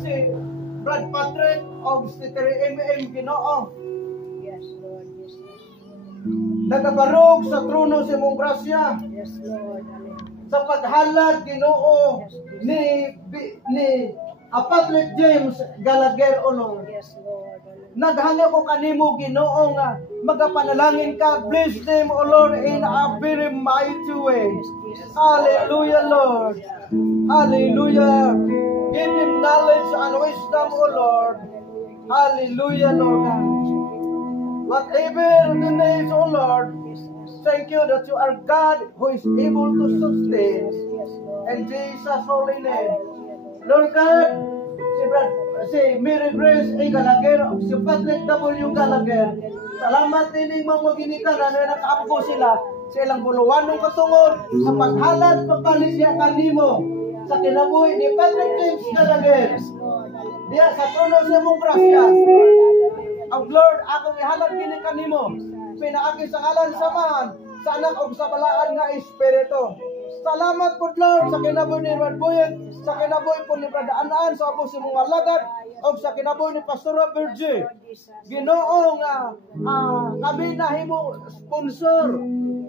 si Brad Patrick o si Terry M.M. Ginoo. Yes, Lord. Yes, Lord. Nagabarog sa trono si mong grasya. Yes, Lord. Amen. Sa paghalad Ginoo ni Patrick James Gallagher, O Lord. Yes, Lord. Amen. Naghanga ko kanimo Ginoo nga magapanalangin ka. Bless them, O Lord, in a very mighty way. Hallelujah, Lord. Hallelujah. Give him knowledge and wisdom, O Lord. Hallelujah, Lord God. Whatever the needs, O Lord, thank you that you are God who is able to sustain. In Jesus' holy name. Lord God, si Mary Grace A. Gallagher, si Patrick W. Gallagher, salamat din mga maginikanan na nakaampo sila sa ilang buluwanong katungod sa paghalad pagpalisya kanimo sa kinabuhi ni Patrick James Gallagher. Diya sa trono sa mong grasya. Ang Lord, akong ihalad kini kanimo. Pinaagi sa ngalan samahan sa anak o sa balaan nga espiritu. Salamat po Lord sa kinabuhi ni Brad Boyet, sa kinabuhi po ni Brad Anaan, sa abos mong alagad, o sa kinabuhi ni Pastora Virgie. Ginoo nga kami na himong sponsor.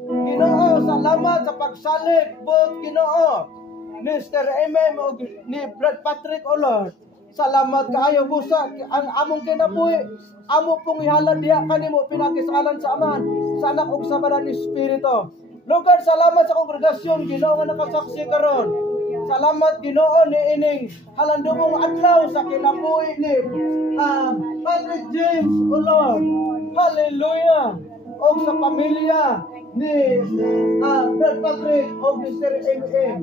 Ginoo, salamat sa pagsalig po Ginoo. Mr. M.M. o ni Brad Patrick, O Lord. Salamat kaayo busa ang among kinabuhi. Amo pong ihalad diha kanimo pinakisalan sa Amahan, sa Anak ug sa Banal nga Espiritu. Lord, salamat sa kongregasyon Ginoo nga nakasaksi karon. Salamat Ginoo ni ining halandumong adlaw sa kinabuhi ni Patrick James, O Lord. Hallelujah. O sa pamilya ni Brad Patrick o Mr. M.M.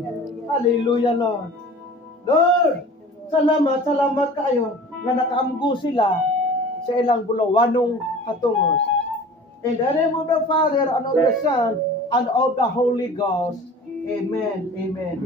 Hallelujah, Lord. Lord, salamat kayo nga nakaamgo sila sa ilang bulawanong katungos. In the name of the Father, and of the Son, and of the Holy Ghost. Amen. Amen.